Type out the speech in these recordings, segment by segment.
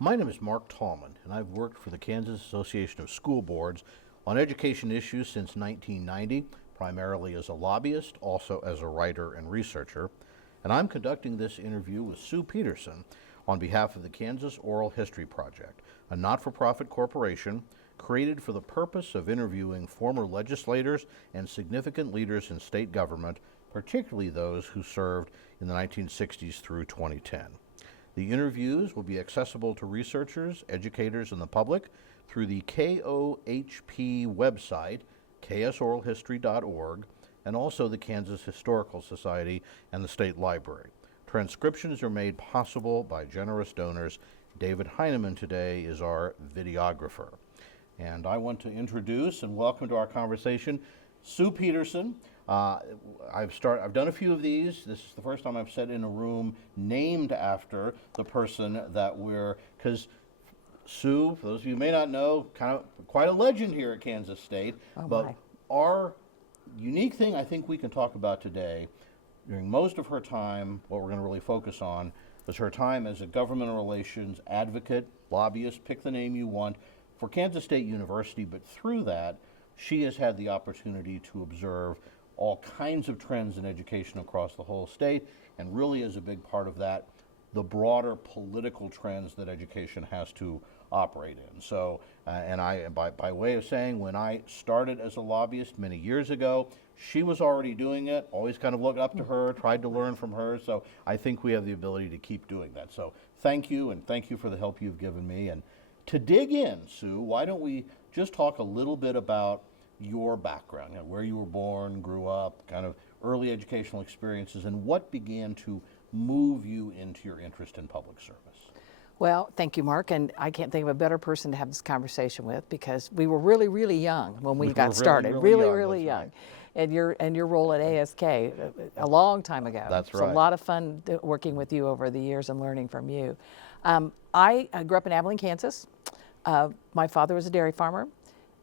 My name is Mark Tallman, and I've worked for the Kansas Association of School Boards on education issues since 1990, primarily as a lobbyist, also as a writer and researcher. And I'm conducting this interview with Sue Peterson on behalf of the Kansas Oral History Project, a not-for-profit corporation created for the purpose of interviewing former legislators and significant leaders in state government, particularly those who served in the 1960s through 2010. The interviews will be accessible to researchers, educators, and the public through the KOHP website, ksoralhistory.org, and also the Kansas Historical Society and the State Library. Transcriptions are made possible by generous donors. David Heineman today is our videographer. And I want to introduce and welcome to our conversation Sue Peterson. I've done a few of these. This is the first time I've sat in a room named after the person that because Sue, for those of you who may not know, kind of quite a legend here at Kansas State. But our unique thing I think we can talk about today, during most of her time, what we're going to really focus on, is her time as a government relations advocate, lobbyist, pick the name you want, for Kansas State University. But through that, she has had the opportunity to observe all kinds of trends in education across the whole state, and really is a big part of that, the broader political trends that education has to operate in. So, and by way of saying, when I started as a lobbyist many years ago, she was already doing it, always kind of looked up to her, tried to learn from her, so I think we have the ability to keep doing that. So thank you, and thank you for the help you've given me. And to dig in, Sue, why don't we just talk a little bit about your background, where you were born, grew up, kind of early educational experiences, and what began to move you into your interest in public service? Well, thank you, Mark, and I can't think of a better person to have this conversation with, because we were really, really young when we got started, really young. Right. And your role at ASK a long time ago. That's right. It's a lot of fun working with you over the years and learning from you. I grew up in Abilene, Kansas. My father was a dairy farmer.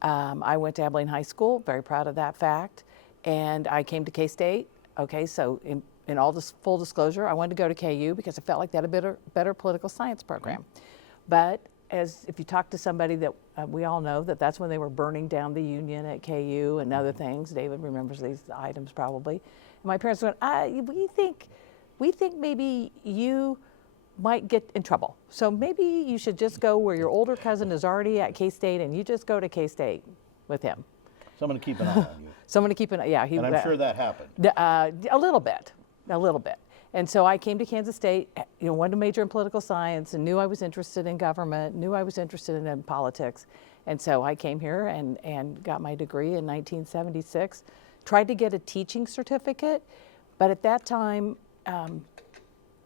I went to Abilene High School, very proud of that fact, and I came to K-State. Okay, so in all this full disclosure, I wanted to go to KU because I felt like they had a better political science program. But if you talk to somebody that we all know that's when they were burning down the union at KU and other things. David remembers these items probably. And my parents went, we think maybe you might get in trouble. So maybe you should just go where your older cousin is already at K-State, and you just go to K-State with him. Someone to keep an eye on you. Someone to keep an eye, yeah. And I'm sure that happened. A little bit. And so I came to Kansas State, wanted to major in political science, and knew I was interested in government, knew I was interested in politics. And so I came here and got my degree in 1976. Tried to get a teaching certificate, but at that time,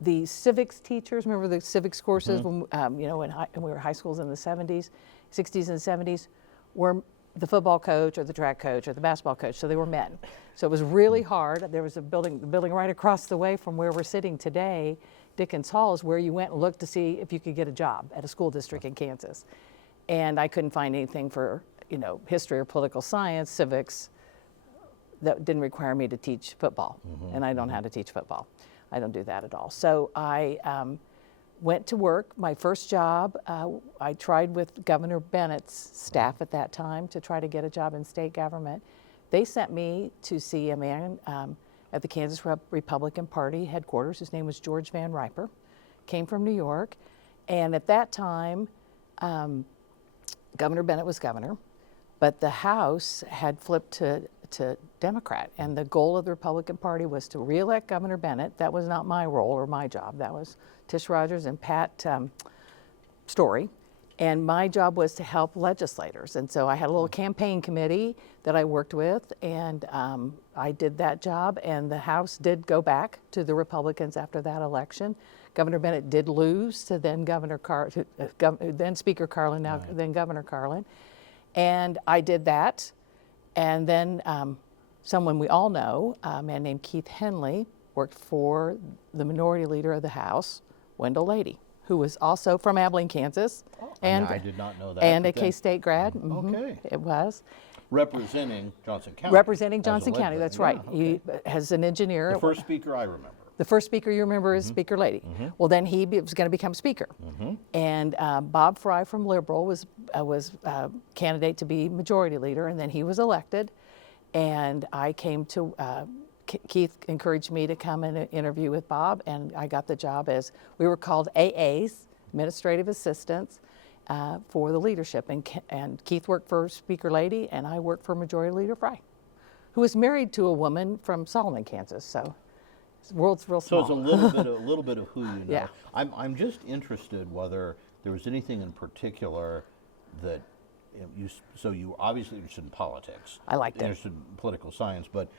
the civics teachers, remember the civics courses, when we were high schools in the 60s and 70s, were the football coach or the track coach or the basketball coach, so they were men. So it was really hard. There was the building right across the way from where we're sitting today, Dickens Hall, is where you went and looked to see if you could get a job at a school district in Kansas. And I couldn't find anything for, history or political science, civics, that didn't require me to teach football. And I don't know how to teach football. I don't do that at all. So I went to work. My first job, I tried with Governor Bennett's staff at that time to try to get a job in state government. They sent me to see a man at the Kansas Republican Party headquarters. His name was George Van Riper, came from New York. And at that time, Governor Bennett was governor, but the House had flipped to Democrat, and the goal of the Republican Party was to re-elect Governor Bennett. That was not my role or my job. That was Tish Rogers and Pat Story, and my job was to help legislators. And so I had a little campaign committee that I worked with, and I did that job, and the House did go back to the Republicans after that election. Governor Bennett did lose to then then Speaker Carlin, now then Governor Carlin, and I did that. And then someone we all know, a man named Keith Henley, worked for the minority leader of the House, Wendell Lady, who was also from Abilene, Kansas. And I did not know that. And a K-State grad. Okay. It was. Representing Johnson County. Representing Johnson County, that's right. He has an engineer. The first speaker I remember. The first speaker you remember is Speaker Lady. Well, then he was going to become speaker. And Bob Fry from Liberal was candidate to be majority leader, and then he was elected. And I came to, Keith encouraged me to come and interview with Bob, and I got the job as, we were called AAs, administrative assistants, for the leadership. And Keith worked for Speaker Lady, and I worked for Majority Leader Fry, who was married to a woman from Solomon, Kansas. So the world's real small. So it's a little bit of who you know. Yeah. I'm just interested whether there was anything in particular that you obviously interested in politics. I liked it. Interested in political science, but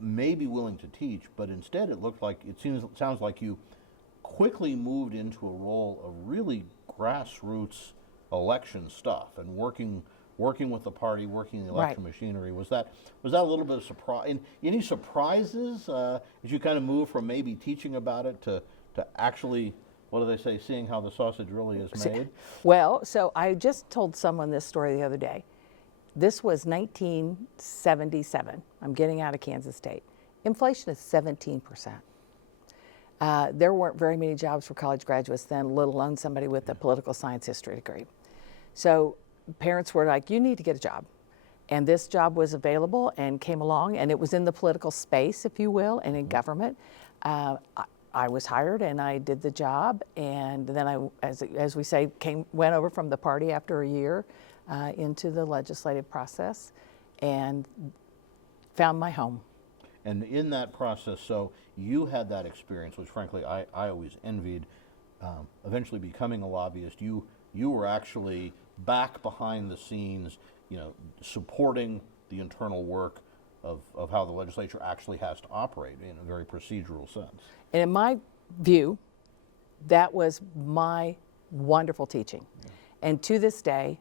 maybe willing to teach, but instead sounds like you quickly moved into a role of really grassroots election stuff and working with the party, working the election machinery. Was that a little bit of surprise? And any surprises as you kind of move from maybe teaching about it to actually, what do they say, seeing how the sausage really is made? Well, so I just told someone this story the other day. This was 1977. I'm getting out of Kansas State. Inflation is 17%. There weren't very many jobs for college graduates then, let alone somebody with a political science history degree. So parents were like, you need to get a job. And this job was available and came along, and it was in the political space, if you will, and in government. I was hired and I did the job, and then I, as we say, went over from the party after a year into the legislative process and found my home. And in that process, so you had that experience, which frankly I always envied, eventually becoming a lobbyist. You were actually back behind the scenes, supporting the internal work of how the legislature actually has to operate in a very procedural sense. And in my view, that was my wonderful teaching. Yeah. And to this day,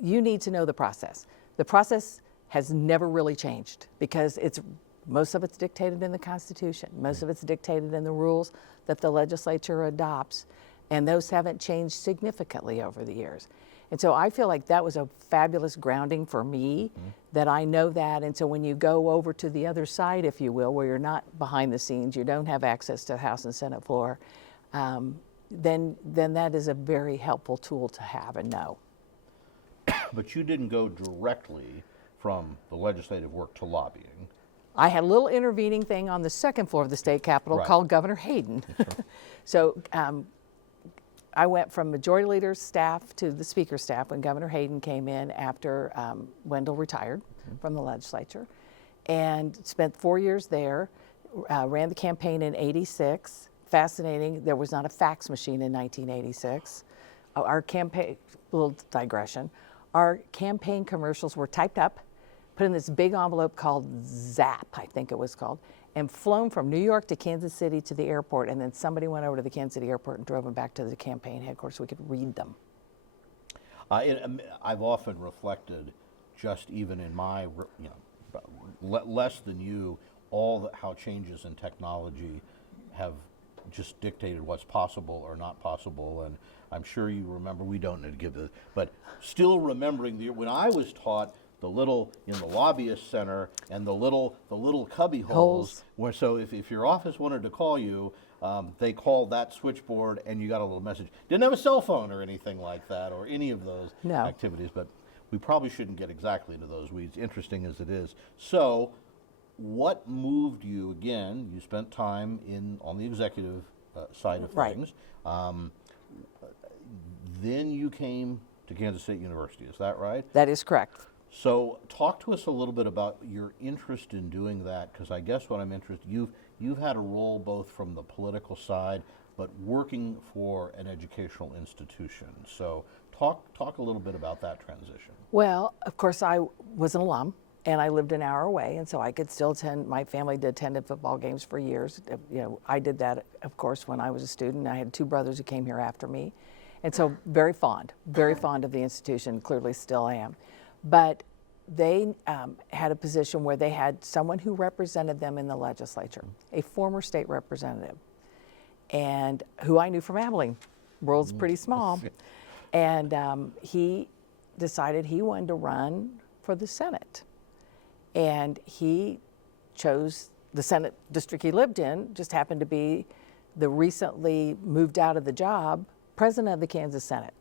you need to know the process. The process has never really changed because most of it's dictated in the Constitution. Most of it's dictated in the rules that the legislature adopts, and those haven't changed significantly over the years. And so I feel like that was a fabulous grounding for me, that I know that. And so when you go over to the other side, if you will, where you're not behind the scenes, you don't have access to the House and Senate floor, then that is a very helpful tool to have and know. But you didn't go directly from the legislative work to lobbying. I had a little intervening thing on the second floor of the state capitol called Governor Hayden. So I went from majority leader's staff to the speaker's staff when Governor Hayden came in after Wendell retired from the legislature, and spent 4 years there, ran the campaign in '86. Fascinating, there was not a fax machine in 1986. Our campaign, little digression, our campaign commercials were typed up, put in this big envelope called ZAP, I think it was called, and flown from New York to Kansas City to the airport, and then somebody went over to the Kansas City airport and drove them back to the campaign headquarters so we could read them. I've often reflected, just even in my, less than you, how changes in technology have just dictated what's possible or not possible. And I'm sure you remember, we don't need to give this, but still remembering when I was taught the little in the lobbyist center and the little cubby holes where, so if your office wanted to call you, they called that switchboard and you got a little message. Didn't have a cell phone or anything like that or any of those activities, but we probably shouldn't get exactly into those weeds, interesting as it is. So what moved you, again, you spent time on the executive side of things. Then you came to Kansas State University, is that right? That is correct. So talk to us a little bit about your interest in doing that, because I guess what I'm interested, you've had a role both from the political side, but working for an educational institution. So talk a little bit about that transition. Well, of course, I was an alum, and I lived an hour away, and so I could still attend. My family attended football games for years. I did that, of course, when I was a student. I had two brothers who came here after me, and so very fond of the institution. Clearly, still am. But they had a position where they had someone who represented them in the legislature, a former state representative, and who I knew from Abilene. World's pretty small. And he decided he wanted to run for the Senate. And he chose the Senate district he lived in just happened to be the recently moved out of the job president of the Kansas Senate.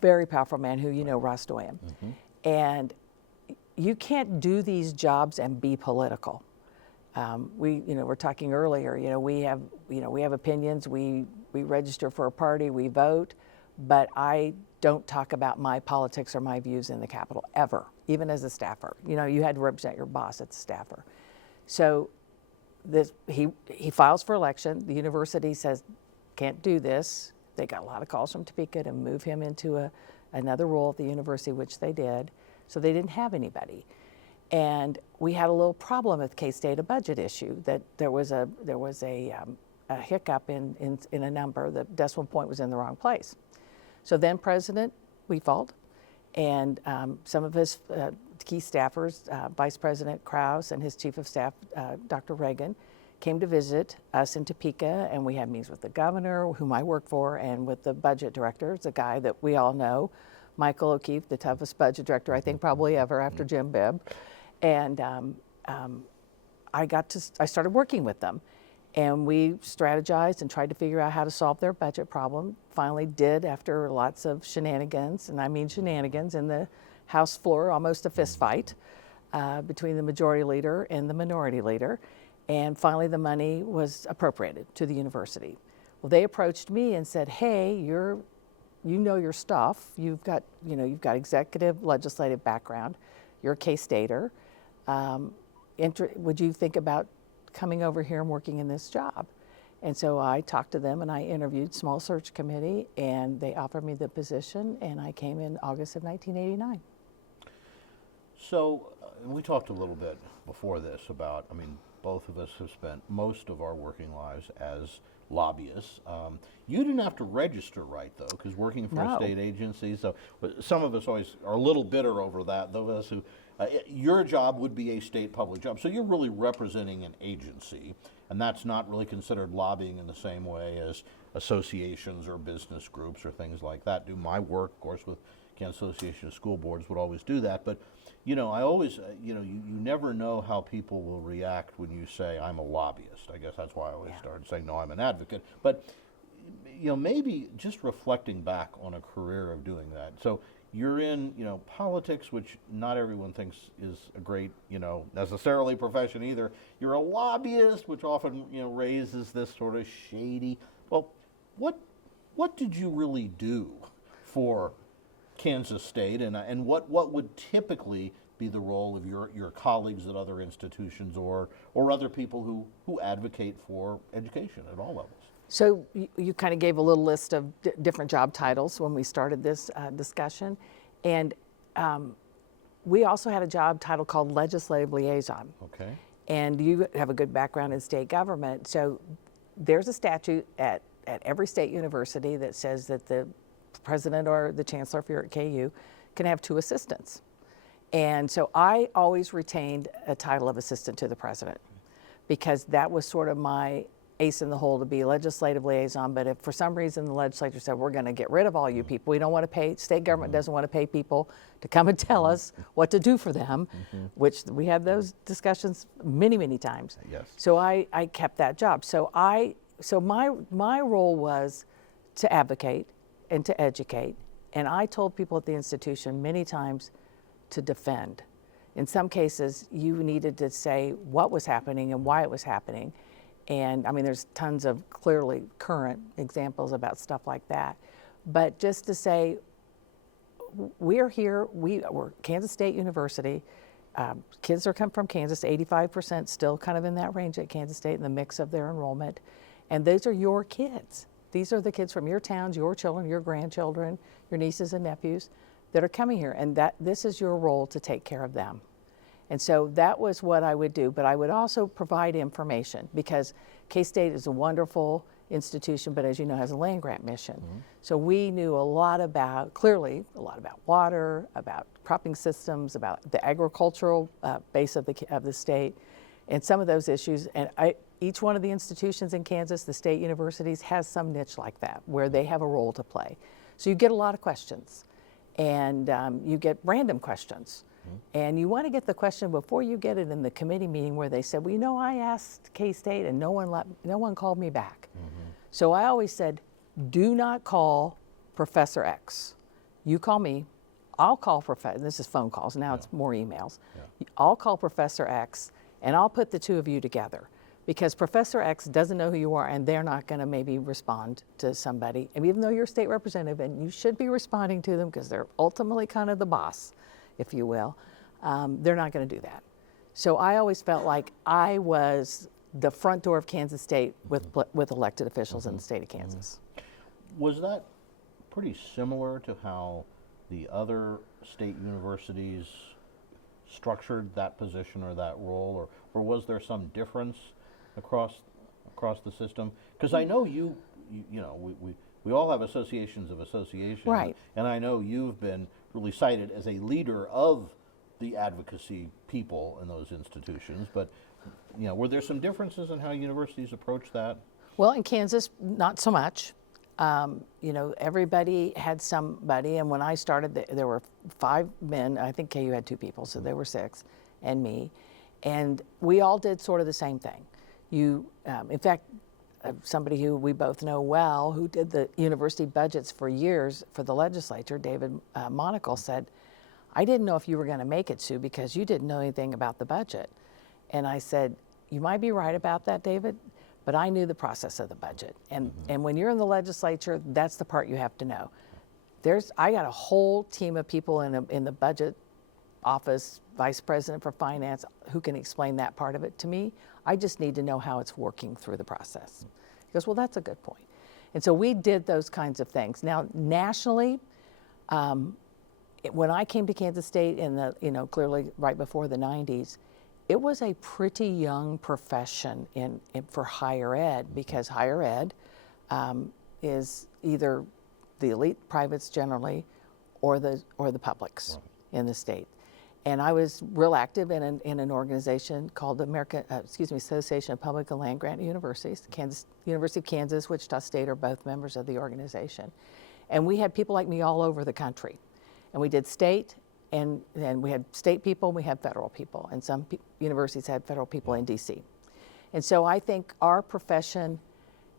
Very powerful man who you know, Ross Doyen. And you can't do these jobs and be political. We're talking earlier, we have opinions, we register for a party, we vote, but I don't talk about my politics or my views in the Capitol ever, even as a staffer. You had to represent your boss as a staffer. So he files for election. The university says, can't do this. They got a lot of calls from Topeka to move him into another role at the university, which they did. So they didn't have anybody. And we had a little problem with K-State, a budget issue, that there was a hiccup in a number. The decimal point was in the wrong place. So then President Wefald and some of his key staffers, Vice President Krause and his Chief of Staff, Dr. Reagan, came to visit us in Topeka, and we had meetings with the governor, whom I work for, and with the budget director. It's a guy that we all know, Michael O'Keefe, the toughest budget director I think probably ever after Jim Bibb. And I started working with them, and we strategized and tried to figure out how to solve their budget problem. Finally did after lots of shenanigans, and I mean shenanigans, in the House floor, almost a fist fight between the majority leader and the minority leader. And finally the money was appropriated to the university. Well, they approached me and said, hey, you know your stuff. You've got executive, legislative background. You're a K-Stater. Would you think about coming over here and working in this job? And so I talked to them and I interviewed small search committee, and they offered me the position, and I came in August of 1989. So we talked a little bit before this about, both of us have spent most of our working lives as lobbyists. You didn't have to register, right, though, because working for a state agency, so some of us always are a little bitter over that, those of us who, your job would be a state public job, so you're really representing an agency, and that's not really considered lobbying in the same way as associations or business groups or things like that do. My work, of course, with Kansas Association of School Boards would always do that, but I always, you never know how people will react when you say, I'm a lobbyist. I guess that's why I always started saying, no, I'm an advocate. But, maybe just reflecting back on a career of doing that. So you're in, politics, which not everyone thinks is a great, necessarily profession either. You're a lobbyist, which often, raises this sort of shady. Well, what did you really do for Kansas State, and what would typically be the role of your colleagues at other institutions or other people who advocate for education at all levels? So you kind of gave a little list of different job titles when we started this discussion, and we also had a job title called Legislative Liaison. Okay. And you have a good background in state government, so there's a statute at every state university that says that the president or the chancellor, if you're at KU, can have 2 assistants. And so I always retained a title of assistant to the president, because that was sort of my ace in the hole to be legislative liaison. But if for some reason the legislature said, we're going to get rid of all you people, we don't want to pay, state government doesn't want to pay people to come and tell us what to do for them, which we had those discussions many, many times. Yes. So I kept that job. So my role was to advocate and to educate. And I told people at the institution many times to defend. In some cases, you needed to say what was happening and why it was happening. And there's tons of clearly current examples about stuff like that. But just to say, we're here, we're Kansas State University. Kids are come from Kansas, 85% still kind of in that range at Kansas State in the mix of their enrollment. And those are your kids. These are the kids from your towns, your children, your grandchildren, your nieces and nephews that are coming here, and this is your role to take care of them. And so that was what I would do, but I would also provide information, because K-State is a wonderful institution, but as you know, has a land grant mission. So we knew clearly a lot about water, about cropping systems, about the agricultural base of the state, and some of those issues. And each one of the institutions in Kansas, the state universities, has some niche like that where they have a role to play. So you get a lot of questions, and you get random questions. And you want to get the question before you get it in the committee meeting where they said, well, you know, I asked K-State and no one called me back. So I always said, do not call Professor X. You call me, I'll call Professor, this is phone calls, now it's more emails. I'll call Professor X and I'll put the two of you together, because Professor X doesn't know who you are and they're not going to maybe respond to somebody. And even though you're a state representative and you should be responding to them because they're ultimately kind of the boss, if you will, they're not going to do that. So I always felt like I was the front door of Kansas State with elected officials in the state of Kansas. Was that pretty similar to how the other state universities structured that position or that role, or was there some difference across the system? Because I know you know, we all have associations of associations, right? And I know you've been really cited as a leader of the advocacy people in those institutions, but you know, were there some differences in how universities approach that? Well, in Kansas, not so much. You know, everybody had somebody, and when I started, there were 5 men. I think KU had 2 people, so there were 6, and me, and we all did sort of the same thing. In fact, somebody who we both know well, who did the university budgets for years for the legislature, David Monacle, said, I didn't know if you were going to make it, Sue, because you didn't know anything about the budget. And I said, you might be right about that, David, but I knew the process of the budget. And when you're in the legislature, that's the part you have to know. I got a whole team of people in the budget office, vice president for finance, who can explain that part of it to me. I just need to know how it's working through the process. He goes, well, that's a good point. And so we did those kinds of things. Now, nationally, when I came to Kansas State clearly right before the 90s, it was a pretty young profession for higher ed, because higher ed is either the elite privates generally or the publics in the state. And I was real active in an organization called the Association of Public and Land Grant Universities. University of Kansas, Wichita State are both members of the organization. And we had people like me all over the country. And we did state, and we had state people, we had federal people, and some universities had federal people in DC. And so I think our profession,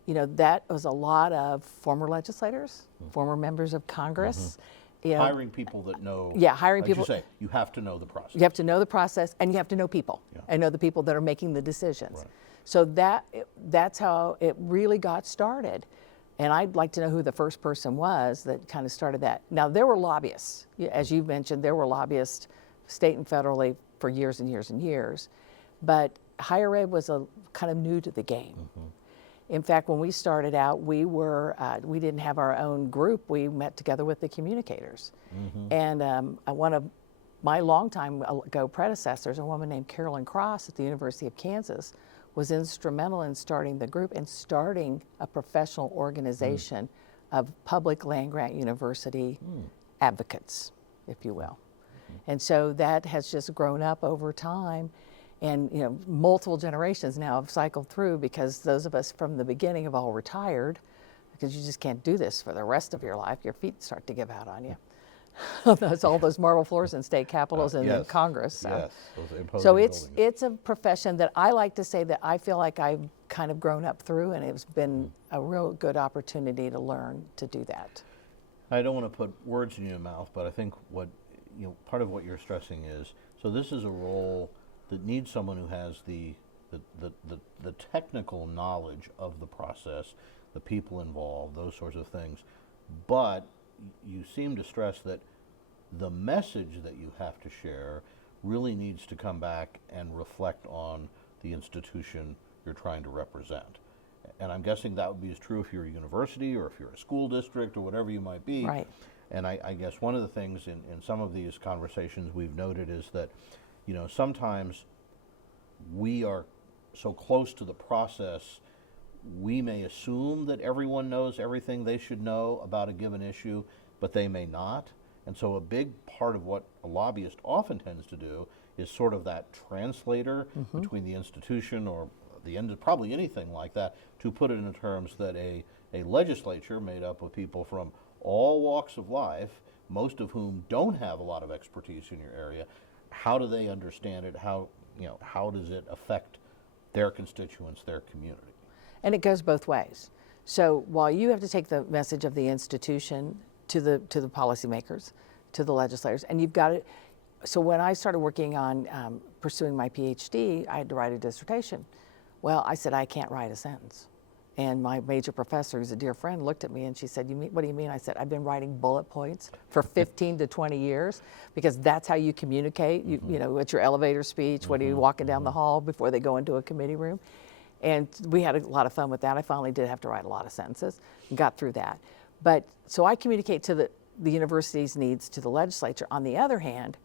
you know, that was a lot of former legislators, former members of Congress. You know, hiring people that know. Yeah, hiring people. Like you say, you have to know the process. You have to know the process, and you have to know people, and know the people that are making the decisions. Right. So that's how it really got started. And I'd like to know who the first person was that kind of started that. Now, there were lobbyists. As you mentioned, there were lobbyists, state and federally, for years and years and years. But higher ed was kind of new to the game. In fact, when we started out, we didn't have our own group. We met together with the communicators. And one of my long time ago predecessors, a woman named Carolyn Cross at the University of Kansas, was instrumental in starting the group and starting a professional organization of public land grant university advocates, if you will. And so that has just grown up over time. And you know, multiple generations now have cycled through, because those of us from the beginning have all retired, because you just can't do this for the rest of your life. Your feet start to give out on you. That's all those marble floors in state capitals and in Congress. So, yes, those imposing so buildings. it's a profession that I like to say that I feel like I've kind of grown up through, and it's been a real good opportunity to learn to do that. I don't want to put words in your mouth, but I think part of what you're stressing is, so this is a role that needs someone who has the technical knowledge of the process, the people involved, those sorts of things. But you seem to stress that the message that you have to share really needs to come back and reflect on the institution you're trying to represent. And I'm guessing that would be as true if you're a university or if you're a school district or whatever you might be. Right. And I guess one of the things in some of these conversations we've noted is that, you know, sometimes we are so close to the process, we may assume that everyone knows everything they should know about a given issue, but they may not. And so a big part of what a lobbyist often tends to do is sort of that translator between the institution or the end of probably anything like that, to put it in terms that a legislature made up of people from all walks of life, most of whom don't have a lot of expertise in your area, how do they understand it? How does it affect their constituents, their community? And it goes both ways. So while you have to take the message of the institution to the policymakers, to the legislators, and you've got it. So when I started working on pursuing my PhD, I had to write a dissertation. Well, I said, I can't write a sentence. And my major professor, who's a dear friend, looked at me and she said, what do you mean? I said, I've been writing bullet points for 15 to 20 years because that's how you communicate. You know, it's your elevator speech, what are you walking down the hall before they go into a committee room? And we had a lot of fun with that. I finally did have to write a lot of sentences and got through that. But so I communicate to the university's needs to the legislature. On the other hand,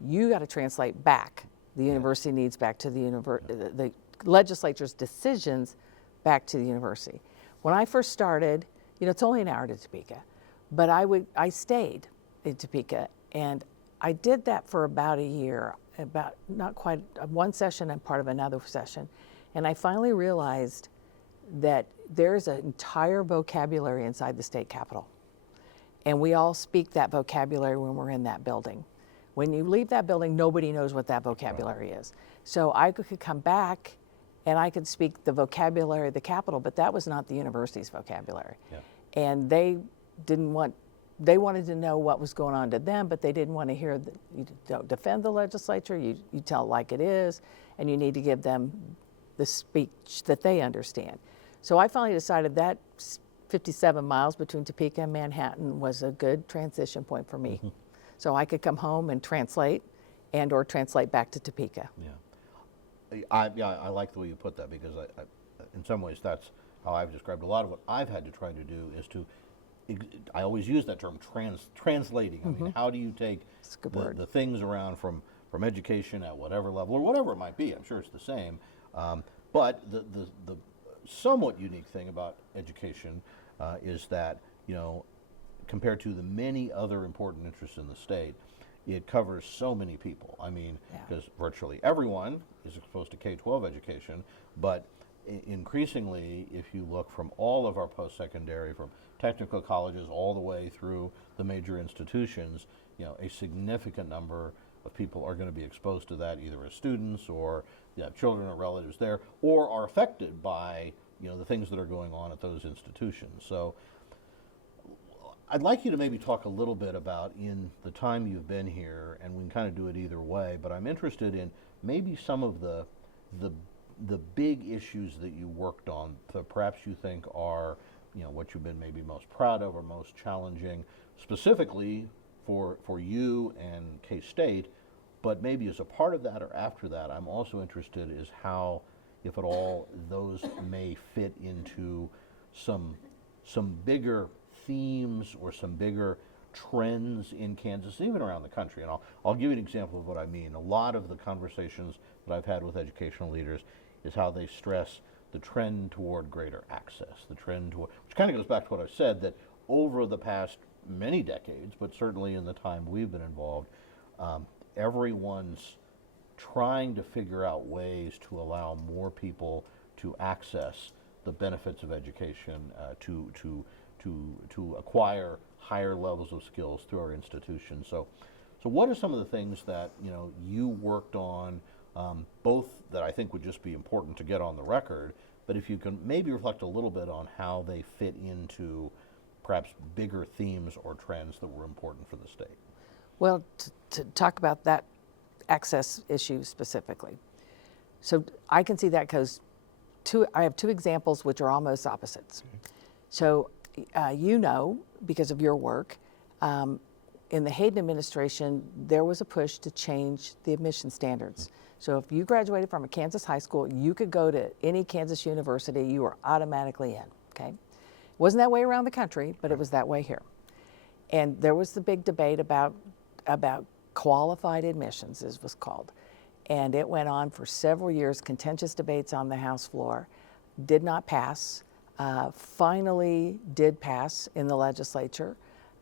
you got to translate back the university needs back to the legislature's decisions back to the university. When I first started, you know, it's only an hour to Topeka, but I stayed in Topeka, and I did that for about a year, about not quite one session and part of another session, and I finally realized that there's an entire vocabulary inside the state capitol, and we all speak that vocabulary when we're in that building. When you leave that building, nobody knows what that vocabulary is. So I could come back and I could speak the vocabulary of the Capitol, but that was not the university's vocabulary. Yeah. And they wanted to know what was going on to them, but they didn't want to hear that you don't defend the legislature, you tell it like it is, and you need to give them the speech that they understand. So I finally decided that 57 miles between Topeka and Manhattan was a good transition point for me. So I could come home and translate or translate back to Topeka. Yeah. I like the way you put that because in some ways that's how I've described a lot of what I've had to try to do is to, I always use that term, translating. I mean, how do you take the things around from education at whatever level or whatever it might be, I'm sure it's the same, but the somewhat unique thing about education is that, you know, compared to the many other important interests in the state, it covers so many people. I mean, because virtually everyone is exposed to K-12 education, but increasingly, if you look from all of our post-secondary, from technical colleges all the way through the major institutions, you know, a significant number of people are going to be exposed to that either as students or have children or relatives there, or are affected by, you know, the things that are going on at those institutions. So I'd like you to maybe talk a little bit about, in the time you've been here, and we can kind of do it either way, but I'm interested in maybe some of the big issues that you worked on that perhaps you think are, you know, what you've been maybe most proud of or most challenging, specifically for you and K-State, but maybe as a part of that or after that, I'm also interested is how, if at all, those may fit into some bigger themes or some bigger trends in Kansas, even around the country. And I'll give you an example of what I mean. A lot of the conversations that I've had with educational leaders is how they stress the trend toward greater access, the trend toward, which kind of goes back to what I've said, that over the past many decades, but certainly in the time we've been involved, everyone's trying to figure out ways to allow more people to access the benefits of education, to acquire higher levels of skills through our institutions. So what are some of the things that, you know, you worked on, both that I think would just be important to get on the record, but if you can maybe reflect a little bit on how they fit into perhaps bigger themes or trends that were important for the state? Well, to talk about that access issue specifically. So I can see that because I have two examples which are almost opposites. So you know, because of your work, in the Hayden administration, there was a push to change the admission standards. So if you graduated from a Kansas high school, you could go to any Kansas university, you were automatically in, okay? It wasn't that way around the country, but it was that way here. And there was the big debate about qualified admissions, as it was called. And it went on for several years, contentious debates on the House floor, did not pass. Finally did pass in the legislature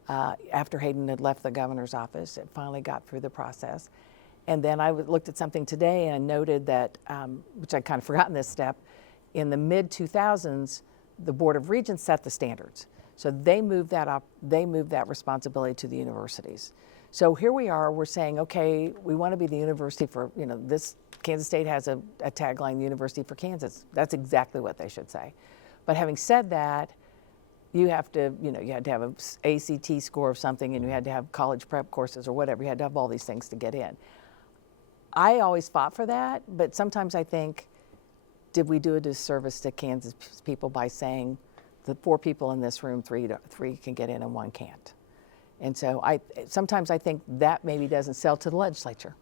after Hayden had left the governor's office. It finally got through the process. And then I looked at something today and noted that, which I'd kind of forgotten this step, in the mid-2000s, the Board of Regents set the standards. So they moved that responsibility to the universities. So here we are, we're saying, okay, we want to be the university for, this, Kansas State has a tagline, University for Kansas. That's exactly what they should say. But having said that, you have to, you had to have an ACT score of something, and you had to have college prep courses or whatever. You had to have all these things to get in. I always fought for that, but sometimes I think, did we do a disservice to Kansas people by saying the 4 people in this room, three can get in and 1 can't? And so sometimes I think that maybe doesn't sell to the legislature.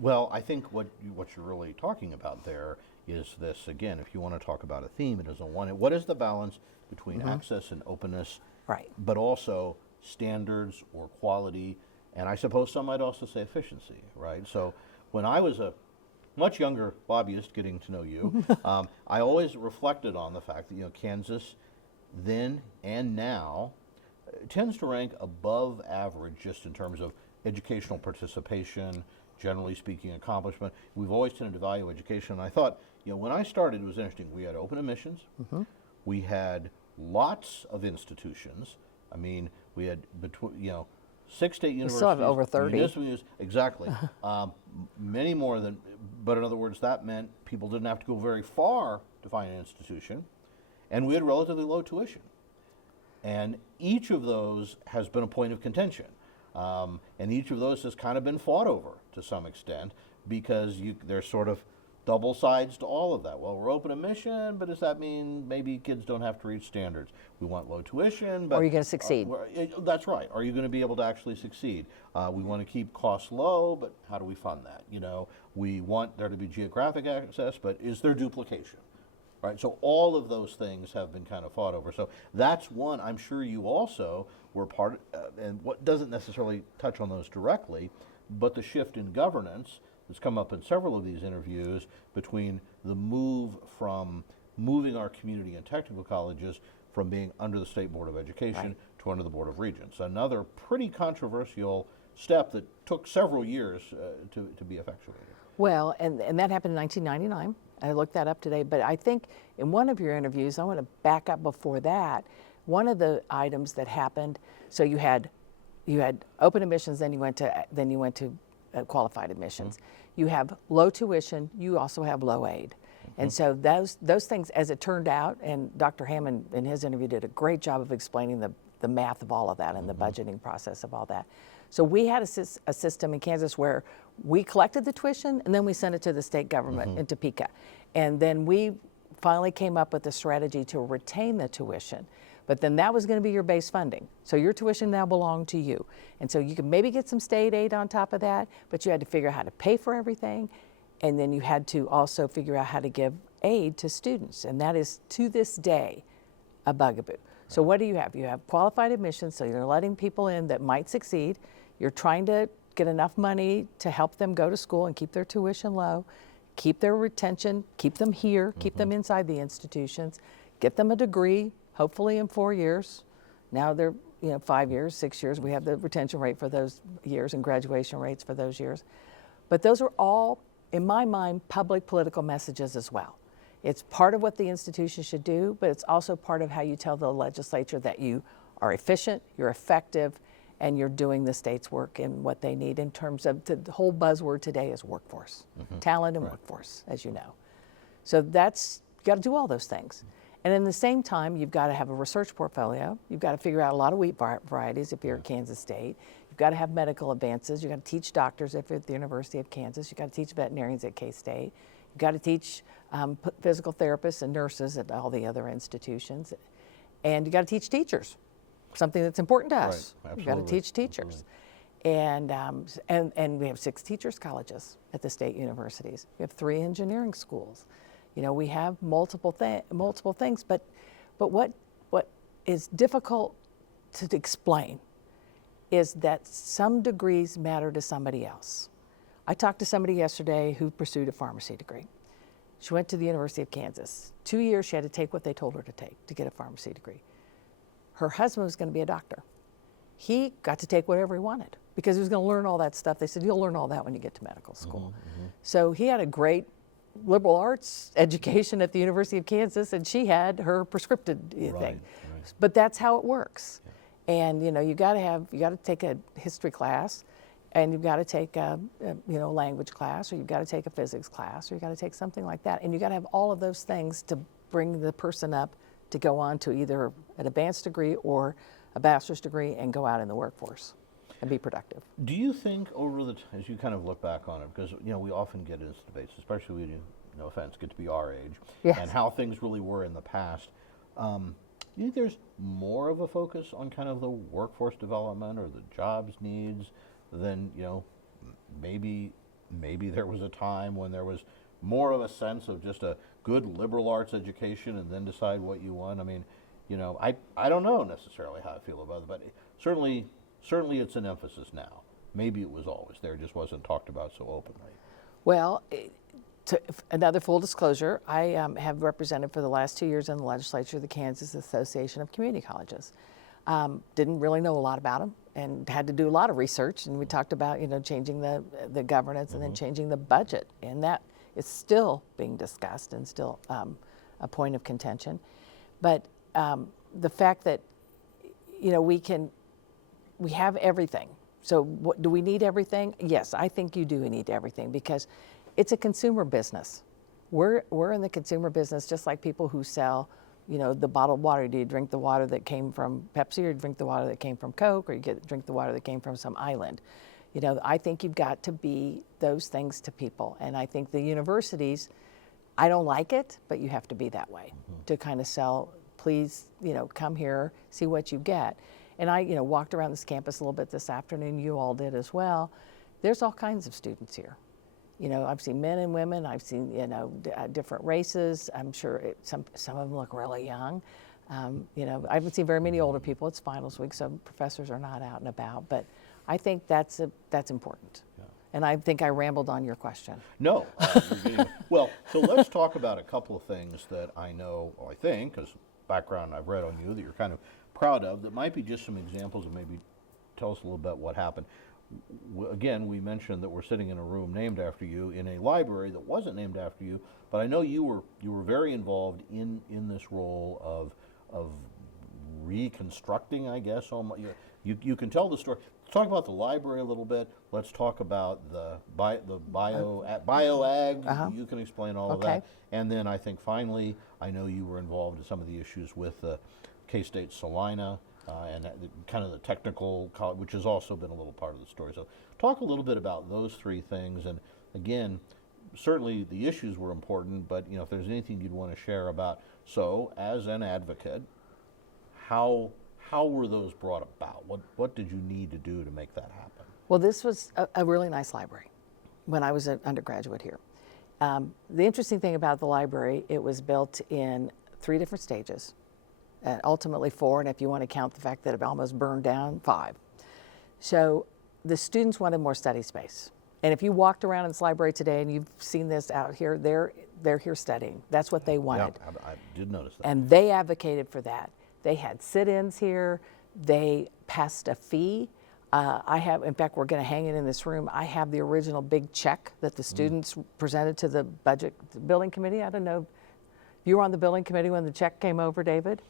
Well, I think what you're really talking about there is this, again, if you want to talk about a theme, it is what is the balance between access and openness, Right. but also standards or quality, and I suppose some might also say efficiency, right? So when I was a much younger lobbyist getting to know you, I always reflected on the fact that, Kansas then and now tends to rank above average just in terms of educational participation, generally speaking, accomplishment. We've always tended to value education. And I thought, when I started, it was interesting. We had open admissions. We had lots of institutions. I mean, we had 6 state universities. We still have over 30. Exactly. Many more than, but in other words, that meant people didn't have to go very far to find an institution. And we had relatively low tuition. And each of those has been a point of contention. And each of those has kind of been fought over to some extent because there's sort of double sides to all of that. Well, we're open admission, but does that mean maybe kids don't have to reach standards? We want low tuition, but... Are you going to succeed? That's right. Are you going to be able to actually succeed? We want to keep costs low, but how do we fund that? We want there to be geographic access, but is there duplication? Right, so all of those things have been kind of fought over. So that's one. I'm sure you also were part of, and what doesn't necessarily touch on those directly, but the shift in governance that's come up in several of these interviews between the move from moving our community and technical colleges from being under the State Board of Education to under the Board of Regents. Another pretty controversial step that took several years to be effectuated. Well, and that happened in 1999. I looked that up today, but I think in one of your interviews, I want to back up before that. One of the items that happened, so you had open admissions, then you went to qualified admissions. You have low tuition. You also have low aid, and so those things, as it turned out, and Dr. Hammond in his interview did a great job of explaining the math of all of that and the budgeting process of all that. So we had a system in Kansas where we collected the tuition and then we sent it to the state government in Topeka. And then we finally came up with a strategy to retain the tuition. But then that was going to be your base funding. So your tuition now belonged to you. And so you could maybe get some state aid on top of that, but you had to figure out how to pay for everything. And then you had to also figure out how to give aid to students. And that is, to this day, a bugaboo. So what do you have? You have qualified admissions, so you're letting people in that might succeed. You're trying to get enough money to help them go to school and keep their tuition low, keep their retention, keep them here, keep them inside the institutions, get them a degree, hopefully in 4 years. Now they're 5 years, 6 years. We have the retention rate for those years and graduation rates for those years. But those are all, in my mind, public political messages as well. It's part of what the institution should do, but it's also part of how you tell the legislature that you are efficient, you're effective, and you're doing the state's work and what they need in terms of, the whole buzzword today is workforce, talent and workforce, as you know. So you got to do all those things. And in the same time, you've got to have a research portfolio. You've got to figure out a lot of wheat varieties if you're at Kansas State. You've got to have medical advances. You've got to teach doctors if you're at the University of Kansas. You've got to teach veterinarians at K-State. You've got to teach physical therapists and nurses at all the other institutions. And you've got to teach teachers, something that's important to us. Right, you've got to teach teachers. And we have 6 teachers' colleges at the state universities. We have 3 engineering schools. We have multiple things, but what is difficult to explain is that some degrees matter to somebody else. I talked to somebody yesterday who pursued a pharmacy degree. She went to the University of Kansas. 2 years she had to take what they told her to take to get a pharmacy degree. Her husband was going to be a doctor. He got to take whatever he wanted because he was going to learn all that stuff. They said, you'll learn all that when you get to medical school. So he had a great liberal arts education at the University of Kansas, and she had her prescriptive thing. But that's how it works. And you got to take a history class, and you've got to take a language class, or you've got to take a physics class, or you've got to take something like that. And you got to have all of those things to bring the person up to go on to either an advanced degree or a bachelor's degree and go out in the workforce and be productive. Do you think as you kind of look back on it, because we often get into debates, especially when you, no offense, get to be our age, Yes. and how things really were in the past. Do you think there's more of a focus on kind of the workforce development or the jobs needs than maybe there was a time when there was more of a sense of just a good liberal arts education and then decide what you want? I mean, I don't know necessarily how I feel about it, but certainly it's an emphasis now. Maybe it was always there, just wasn't talked about so openly. Well, another full disclosure, I have represented for the last 2 years in the legislature the Kansas Association of Community Colleges. Didn't really know a lot about them and had to do a lot of research, and we talked about changing the governance and then changing the budget, and that is still being discussed and still a point of contention. But the fact that we have everything. So do we need everything? Yes, I think you do need everything, because it's a consumer business. We're in the consumer business just like people who sell, the bottled water. Do you drink the water that came from Pepsi, or drink the water that came from Coke, or drink the water that came from some island? I think you've got to be those things to people. And I think the universities, I don't like it, but you have to be that way to kind of sell, please, come here, see what you get. And I, walked around this campus a little bit this afternoon. You all did as well. There's all kinds of students here. I've seen men and women. I've seen, different races. I'm sure some of them look really young. I haven't seen very many older people. It's finals week, so professors are not out and about. But I think that's important. Yeah. And I think I rambled on your question. No. Well, so let's talk about a couple of things that I know, or I think, because background I've read on you, that you're kind of proud of, that might be just some examples, and maybe tell us a little bit what happened. Again, we mentioned that we're sitting in a room named after you in a library that wasn't named after you, but I know you were very involved in this role of reconstructing, I guess. You can tell the story. Let's talk about the library a little bit. Let's talk about the bioag. You can explain all of that. And then I think finally, I know you were involved in some of the issues with K-State Salina. And kind of the technical college, which has also been a little part of the story. So talk a little bit about those three things. And again, certainly the issues were important, but if there's anything you'd want to share about, so as an advocate, how were those brought about? What did you need to do to make that happen? Well, this was a really nice library when I was an undergraduate here. The interesting thing about the library, it was built in 3 different stages. Ultimately 4, and if you want to count the fact that it almost burned down, 5. So the students wanted more study space. And if you walked around in this library today and you've seen this out here, they're here studying. That's what they wanted. Yeah, I did notice that. And they advocated for that. They had sit-ins here. They passed a fee. In fact, we're going to hang it in this room. I have the original big check that the students presented to the building committee. I don't know, you were on the building committee when the check came over, David?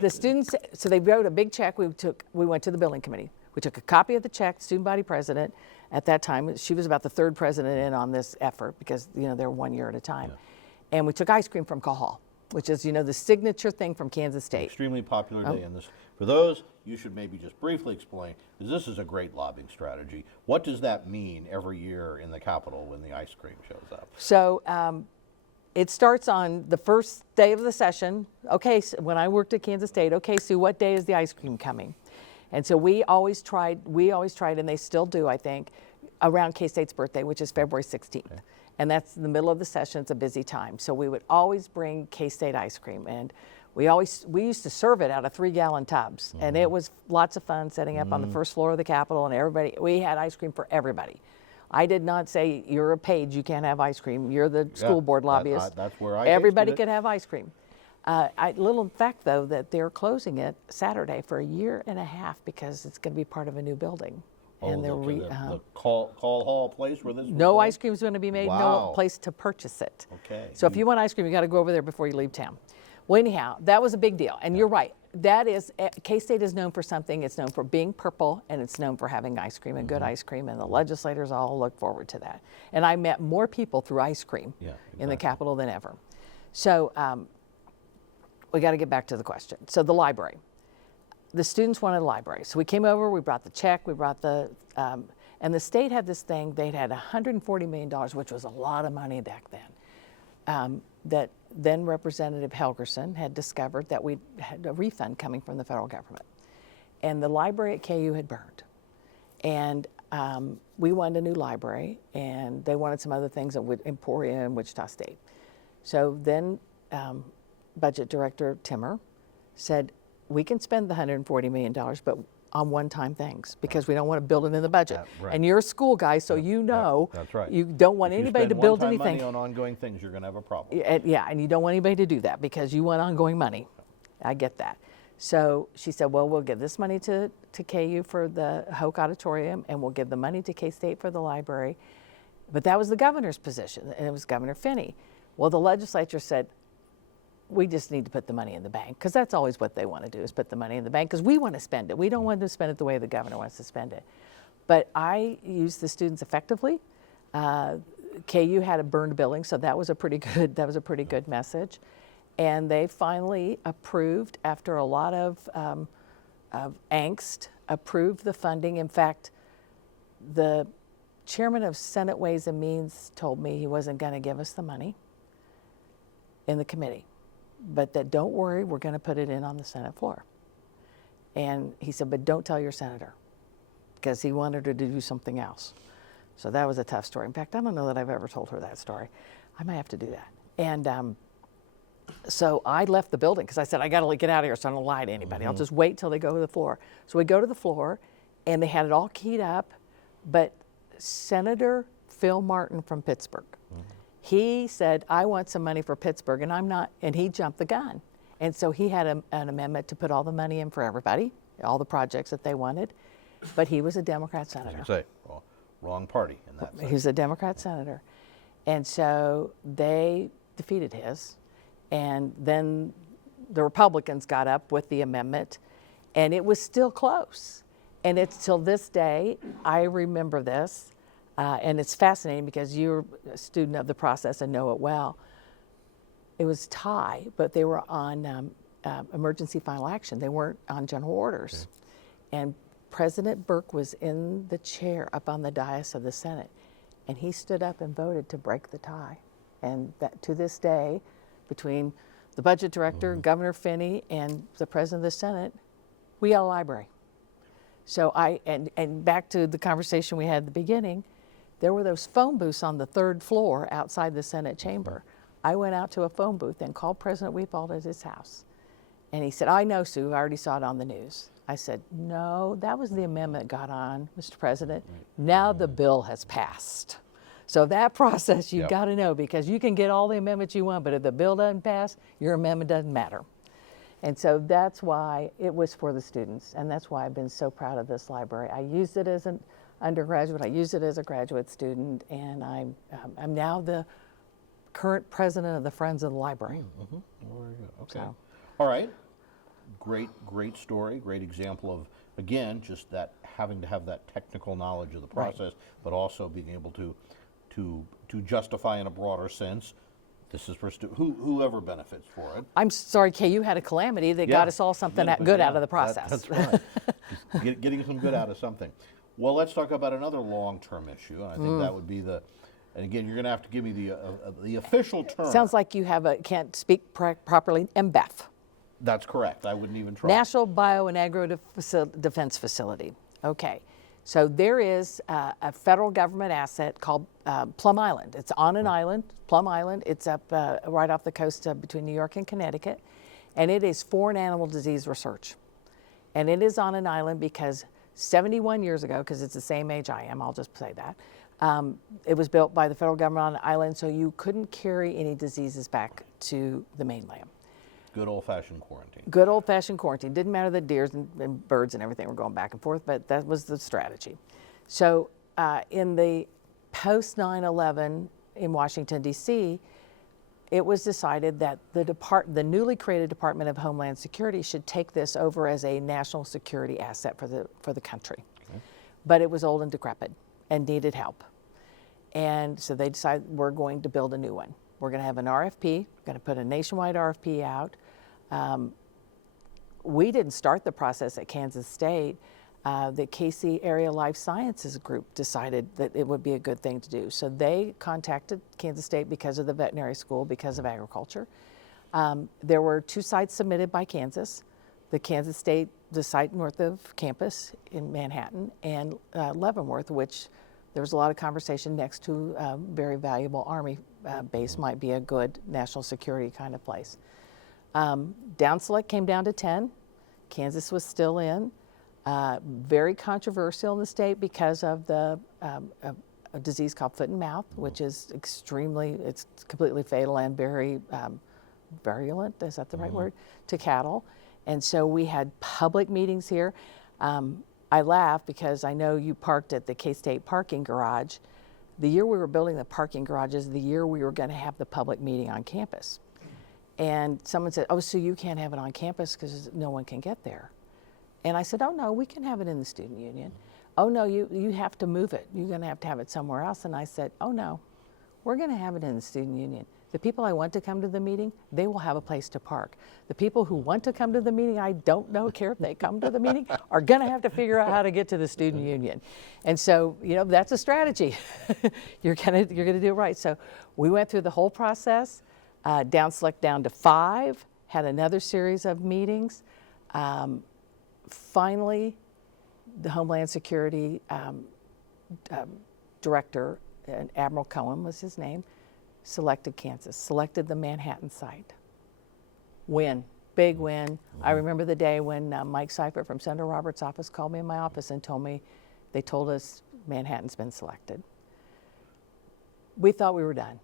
The students, so they wrote a big check. We went to the building committee. We took a copy of the check, student body president. At that time, she was about the 3rd president in on this effort, because they're 1 year at a time. Yeah. And we took ice cream from Call Hall, which is the signature thing from Kansas State. Extremely popular day in this. For those, you should maybe just briefly explain, because this is a great lobbying strategy. What does that mean every year in the Capitol when the ice cream shows up? So it starts on the first day of the session. Okay, so when I worked at Kansas State, okay, Sue, what day is the ice cream coming? And so we always tried, and they still do, I think, around K-State's birthday, which is February 16th. Okay. And that's in the middle of the session. It's a busy time. So we would always bring K-State ice cream. And we used to serve it out of 3-gallon tubs. And it was lots of fun setting up on the first floor of the Capitol, and we had ice cream for everybody. I did not say, you're a page, you can't have ice cream. You're the school board lobbyist. That's where I Everybody could have ice cream. Little fact, though, that they're closing it Saturday for 1.5 years because it's going to be part of a new building. And the Call Hall place where this was No ice cream is going to be made, no place to purchase it. Okay. So if you want ice cream, you got to go over there before you leave town. Well, anyhow, that was a big deal. And you're right. that is, K-State is known for something. It's known for being purple, and it's known for having ice cream and good ice cream, and the legislators all look forward to that. And I met more people through ice cream in the Capitol than ever. So we got to get back to the question. So the library. The students wanted a library. So we came over, we brought the check, we brought the, and the state had this thing, they'd had $140 million, which was a lot of money back then, that then Representative Helgerson had discovered that we had a refund coming from the federal government. And the library at KU had burned. And we wanted a new library, and they wanted some other things at Emporia and Wichita State. So then Budget Director Timmer said, we can spend the $140 million, but on one-time things, because we don't want to build it in the budget. Right. And you're a school guy, so you know that's right. you don't want anybody to build anything. If you spend one-time money on ongoing things, you're going to have a problem. Yeah, and you don't want anybody to do that because you want ongoing money. I get that. So she said, well, we'll give this money to KU for the Hoke Auditorium, and we'll give the money to K-State for the library. But that was the governor's position, and it was Governor Finney. Well, the legislature said, we just need to put the money in the bank, because that's always what they want to do, is put the money in the bank, because we want to spend it. We don't want to spend it the way the governor wants to spend it. But I used the students effectively. KU had a burned building, so that was a pretty good message. And they finally approved, after a lot of angst, approved the funding. In fact, the chairman of Senate Ways and Means told me he wasn't going to give us the money in the committee, but that don't worry, we're going to put it in on the Senate floor. And he said, but don't tell your senator, because he wanted her to do something else. So that was a tough story. In fact, I don't know that I've ever told her that story. I might have to do that. And so I left the building because I said, I got to get out of here, so I don't lie to anybody. I'll just wait till they go to the floor. So we go to the floor, and they had it all keyed up, but Senator Phil Martin from Pittsburgh, he said, I want some money for Pittsburgh, and I'm not, and he jumped the gun. And so he had an amendment to put all the money in for everybody, all the projects that they wanted, but he was a Democrat senator. As you say, well, wrong party in that sense. He was a Democrat senator. And so they defeated his, and then the Republicans got up with the amendment, and it was still close. And it's till this day, I remember this, and it's fascinating because you're a student of the process and know it well. It was tie, but they were on emergency final action. They weren't on general orders. Okay. And President Burke was in the chair up on the dais of the Senate, and he stood up and voted to break the tie. And that, to this day, between the budget director, Governor Finney, and the president of the Senate, we got a library. So and back to the conversation we had at the beginning, there were those phone booths on the third floor outside the Senate chamber. I went out to a phone booth and called President Weefault at his house. And he said, I know, Sue, I already saw it on the news. I said, no, that was the amendment got on, Mr. President. Now the bill has passed. So that process you've got to know, because you can get all the amendments you want, but if the bill doesn't pass, your amendment doesn't matter. And so that's why it was for the students, and that's why I've been so proud of this library. I used it as an undergraduate, I used it as a graduate student, and I'm now the current president of the Friends of the Library. Very good. Okay. So. All right. Great story. Great example of, again, just that having to have that technical knowledge of the process, but also being able to justify in a broader sense. This is for whoever benefits for it. I'm sorry, Kay, you had a calamity that got us all something good out of the process. That's right. Just getting some good out of something. Well, let's talk about another long-term issue, and I think that would be and again, you're going to have to give me the official term. Sounds like you can't speak properly, MBEF. That's correct. I wouldn't even try. National Bio and Agro-Defense Facility. Okay. So there is a federal government asset called Plum Island. It's on an island, Plum Island. It's up right off the coast between New York and Connecticut. And it is foreign animal disease research. And it is on an island because 71 years ago, because it's the same age I am, I'll just say that, it was built by the federal government on an island, so you couldn't carry any diseases back to the mainland. Good old-fashioned quarantine. Good old-fashioned quarantine. Didn't matter that deers and birds and everything were going back and forth, but that was the strategy. So in the post 9/11 in Washington, D.C., it was decided that the newly created Department of Homeland Security should take this over as a national security asset for the country. Okay. But it was old and decrepit and needed help. And so they decided we're going to build a new one. We're going to have an RFP, going to put a nationwide RFP out. We didn't start the process at Kansas State. The Casey Area Life Sciences Group decided that it would be a good thing to do. So they contacted Kansas State because of the veterinary school, because of agriculture. There were 2 sites submitted by Kansas. The Kansas State, the site north of campus in Manhattan, and Leavenworth, which there was a lot of conversation next to a very valuable Army base, might be a good national security kind of place. Down select came down to 10. Kansas was still in. Very controversial in the state because of a disease called foot and mouth, which is it's completely fatal and very virulent, is that the right word, to cattle. And so we had public meetings here. I laugh because I know you parked at the K-State parking garage. The year we were building the parking garages, the year we were going to have the public meeting on campus. And someone said, oh, so you can't have it on campus because no one can get there. And I said, oh no, we can have it in the student union. Oh no, you have to move it. You're going to have it somewhere else. And I said, oh no, we're going to have it in the student union. The people I want to come to the meeting, they will have a place to park. The people who want to come to the meeting, I don't care if they come to the meeting, are going to have to figure out how to get to the student union. And so, that's a strategy. You're going to do it right. So we went through the whole process, down select down to 5, had another series of meetings. Finally, the Homeland Security Director, Admiral Cohen was his name, selected Kansas, selected the Manhattan site. Win, big win. Mm-hmm. I remember the day when Mike Seifert from Senator Roberts' office called me in my office and they told us Manhattan's been selected. We thought we were done.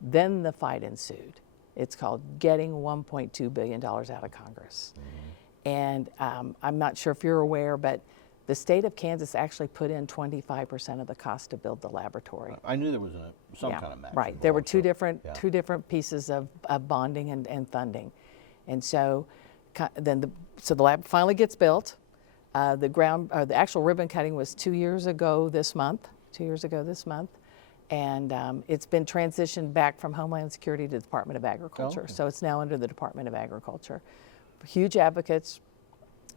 Then the fight ensued. It's called getting $1.2 billion out of Congress. Mm-hmm. And I'm not sure if you're aware, but the state of Kansas actually put in 25% of the cost to build the laboratory. I knew there was some kind of match. Right. Involved, there were two different pieces of bonding and funding. And so the lab finally gets built. The actual ribbon cutting was 2 years ago this month. And it's been transitioned back from Homeland Security to the Department of Agriculture. Oh. So it's now under the Department of Agriculture. Huge advocates,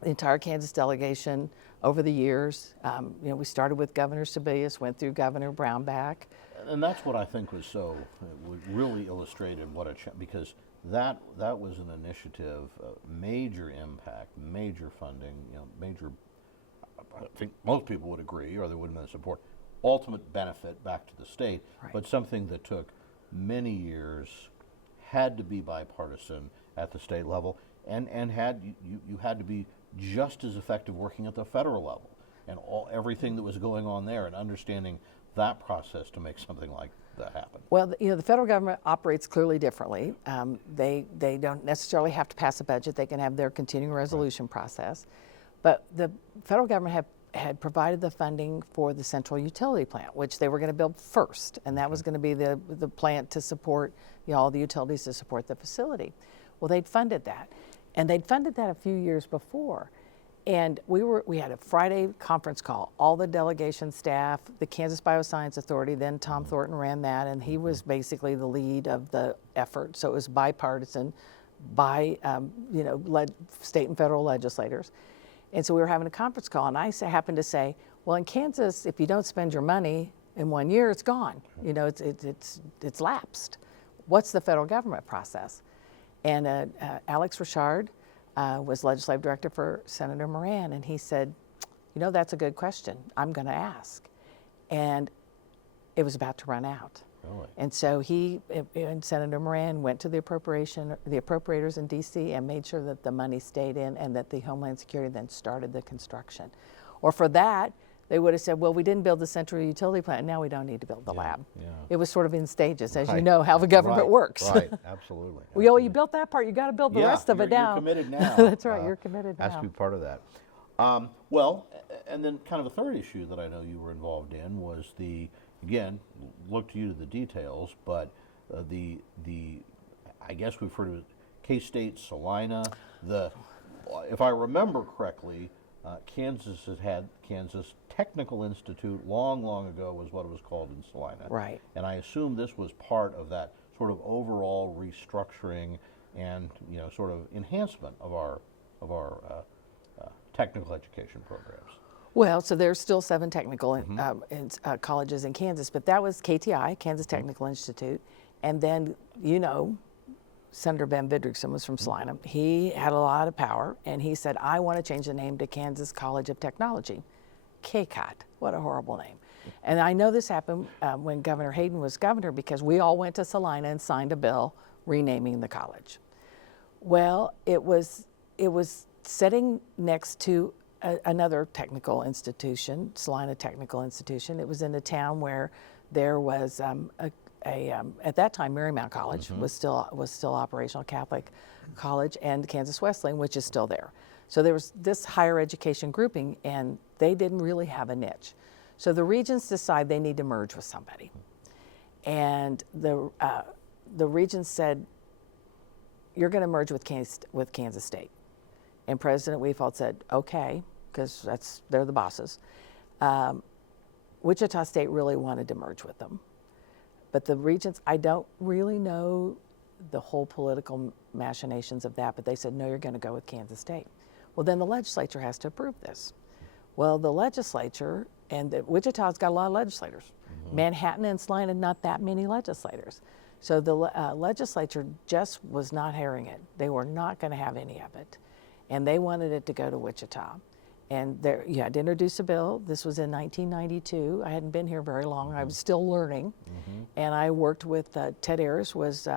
the entire Kansas delegation over the years. We started with Governor Sebelius, went through Governor Brownback. And that's what I think was really illustrated because that was an initiative, major impact, major funding, major, I think most people would agree, or there wouldn't have been support, ultimate benefit back to the state, right. But something that took many years, had to be bipartisan at the state level, and you had to be just as effective working at the federal level, and everything that was going on there, and understanding that process to make something like that happen. Well, the federal government operates clearly differently. They don't necessarily have to pass a budget. They can have their continuing resolution right. process. But the federal government had provided the funding for the central utility plant, which they were going to build first, and that was going to be the plant to support all the utilities to support the facility. Well, they'd funded that, and they'd funded that a few years before. And we had a Friday conference call, all the delegation staff, the Kansas Bioscience Authority, then Tom Thornton ran that, and he was basically the lead of the effort. So it was bipartisan by, led state and federal legislators. And so we were having a conference call, and I happened to say, well, in Kansas, if you don't spend your money in 1 year, it's gone. It's lapsed. What's the federal government process? And Alex Richard was legislative director for Senator Moran, and he said, that's a good question. I'm going to ask. And it was about to run out. Really? And so he and Senator Moran went to the appropriators in D.C. and made sure that the money stayed in and that the Homeland Security then started the construction. Or for that, they would have said, well, we didn't build the central utility plant, now we don't need to build the lab. Yeah. It was sort of in stages, as you know how the government works. Right, absolutely. Well, you built that part, you got to build the rest of it now. You're committed now. That's right, you're committed now. Has to be part of that. Well, and then kind of a third issue that I know you were involved in was again, look to you to the details, but I guess we've heard of it, K-State Salina. If I remember correctly, Kansas had Kansas Technical Institute long ago was what it was called in Salina. Right. And I assume this was part of that sort of overall restructuring and sort of enhancement of our technical education programs. Well, so there's still 7 technical colleges in Kansas, but that was KTI, Kansas Technical Institute, and then Senator Ben Vidrickson was from Salina. He had a lot of power, and he said, I want to change the name to Kansas College of Technology. KCOT, what a horrible name. And I know this happened when Governor Hayden was governor, because we all went to Salina and signed a bill renaming the college. Well, it was sitting next to another technical institution, Salina Technical Institution. It was in a town where there was at that time Marymount College was still operational, Catholic college, and Kansas Wesleyan, which is still there. So there was this higher education grouping, and they didn't really have a niche. So the regents decide they need to merge with somebody, and the regents said, "You're going to merge with Kansas State." And President Weefald said, okay, because they're the bosses. Wichita State really wanted to merge with them. But the regents, I don't really know the whole political machinations of that, but they said, no, you're going to go with Kansas State. Well, then the legislature has to approve this. Well, the legislature, and Wichita's got a lot of legislators. Manhattan and Salina, not that many legislators. So the legislature just was not hearing it. They were not going to have any of it. And they wanted it to go to Wichita. And you had to introduce a bill. This was in 1992. I hadn't been here very long. I was still learning. And I worked with Ted Ayers, was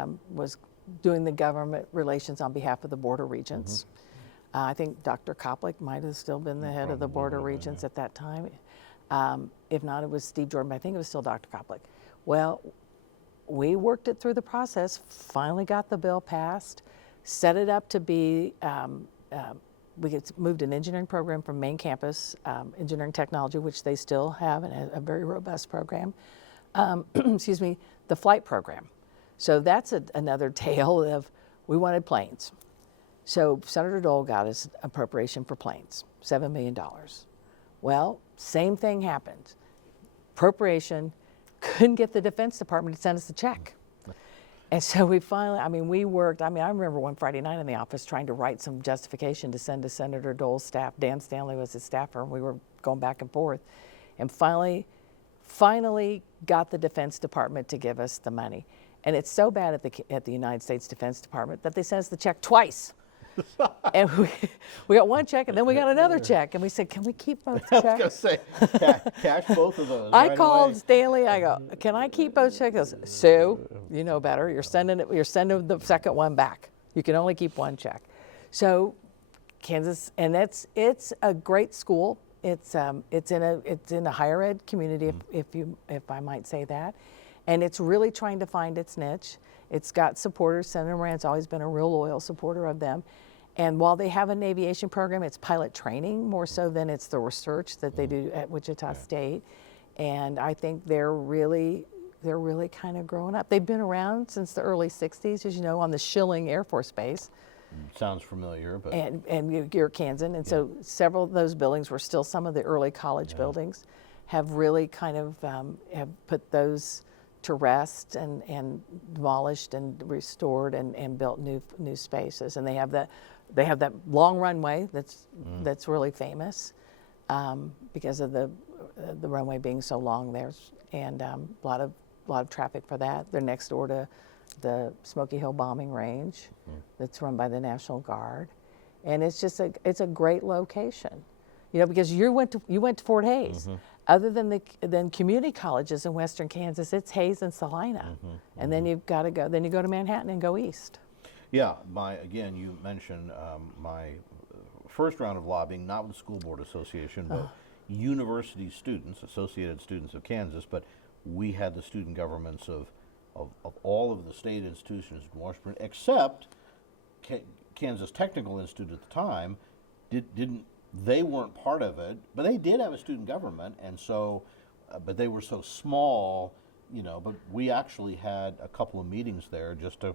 doing the government relations on behalf of the Board of Regents. I think Dr. Koplik might have still been the head of the Board of Regents at that time. If not, it was Steve Jordan, but I think it was still Dr. Koplik. Well, we worked it through the process, finally got the bill passed, set it up to be we moved an engineering program from main campus, engineering technology, which they still have, and a very robust program. Excuse me, the flight program. So that's another tale of, we wanted planes. So Senator Dole got us appropriation for planes, $7 million. Well, same thing happened. Appropriation, couldn't get the Defense Department to send us a check. And so we finally, we worked, I remember one Friday night in the office trying to write some justification to send to Senator Dole's staff. Dan Stanley was his staffer, and we were going back and forth. And finally got the Defense Department to give us the money. And it's so bad at the United States Defense Department that they sent us the check twice. And we got one check, and then we got another check, and we said, can we keep both checks? I was going to say, cash both of those. I right called away. Stanley, I go, can I keep both checks? He goes, Sue, you know better, you're sending the second one back. You can only keep one check. So Kansas, and it's a great school. It's in a higher ed community, if I might say that. And it's really trying to find its niche. It's got supporters. Senator Moran's always been a real loyal supporter of them. And while they have an aviation program, it's pilot training more so than it's the research that they do at Wichita State. And I think they're really kind of growing up. They've been around since the early 60s, as you know, on the Schilling Air Force Base. Sounds familiar, but... And you're Kansan, and so several of those buildings were still some of the early college buildings, have really kind of have put those to rest and demolished and restored and built new spaces. And they have that long runway that's really famous because of the runway being so long there, and a lot of traffic for that. They're next door to the Smoky Hill bombing range that's run by the National Guard, and it's just a great location, because you went to Fort Hays. Other than community colleges in Western Kansas, it's Hays and Salina, and then you've got to go. Then you go to Manhattan and go east. Yeah, again, you mentioned my first round of lobbying, not with the School Board Association, but university students, Associated Students of Kansas, but we had the student governments of all of the state institutions in Washington, except Kansas Technical Institute at the time, they weren't part of it, but they did have a student government, and so, but they were so small, but we actually had a couple of meetings there just to